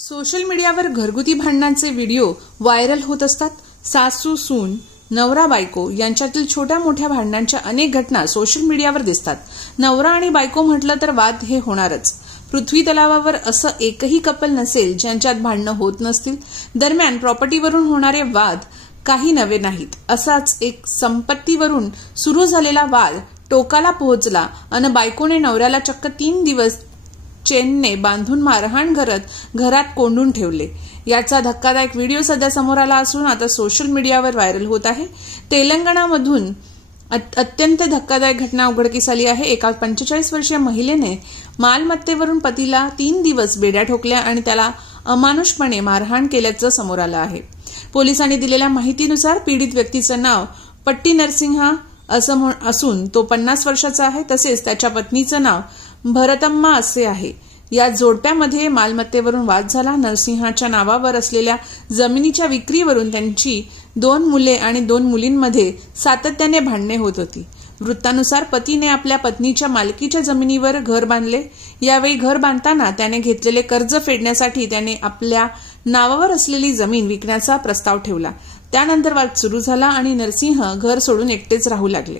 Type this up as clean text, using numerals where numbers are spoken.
Social मीडियावर घरगुती भांडणांचे video viral होत असतात. सासू सून, नवरा बायको यांच्यातील छोट्या मोठ्या भांडणांच्या अनेक घटना सोशल मीडियावर दिसतात. नवरा आणि बायको म्हटलं तर वाद हे होणारच. पृथ्वी तलावावर असं एकही कपल नसेल ज्यांच्यात भांडणं होत नसतील. दरम्यान प्रॉपर्टीवरून होणारे वाद काही नवे नाहीत. असाच एक संपत्तीवरून सुरू झालेला वाद टोकाला पोहोचला आणि बायकोने नवऱ्याला चक्क 3 दिवस चेनने बांधून मारहाण करत घरात कोंडून ठेवले. याचा धक्कादायक व्हिडिओ सध्या समोर आला असून आता सोशल मीडियावर व्हायरल होत आहे. तेलंगणामधून अत्यंत धक्कादायक घटना उघडकीस आली आहे. एका 45 वर्षीय महिलेने मालमत्तेवरून पतीला 3 दिवस बेड्या ठोकल्या आणि त्याला अमानुषपणे मारहाण केल्याचं समोर आलं आहे. पोलिसांनी दिलेल्या माहितीनुसार पीडित व्यक्तीचं नाव पट्टी नरसिंहा असं असून तो 50 वर्षाचा आहे. तसेच त्याच्या पत्नीचं नाव भरतम्मा असे आहे. या जोडप्यामध्ये मालमत्तेवरून वाद झाला. नरसिंहाच्या नावावर असलेल्या जमिनीच्या विक्रीवरून त्यांची 2 मुले आणि 2 मुलींमध्ये सातत्याने भांडणे होत होती. वृत्तानुसार पतीने आपल्या पत्नीच्या मालकीच्या जमिनीवर घर बांधले. यावेळी घर बांधताना त्याने घेतलेले कर्ज फेडण्यासाठी त्याने आपल्या नावावर असलेली जमीन विकण्याचा प्रस्ताव ठेवला. त्यानंतर वाद सुरू झाला आणि नरसिंह घर सोडून एकटेच राहू लागले.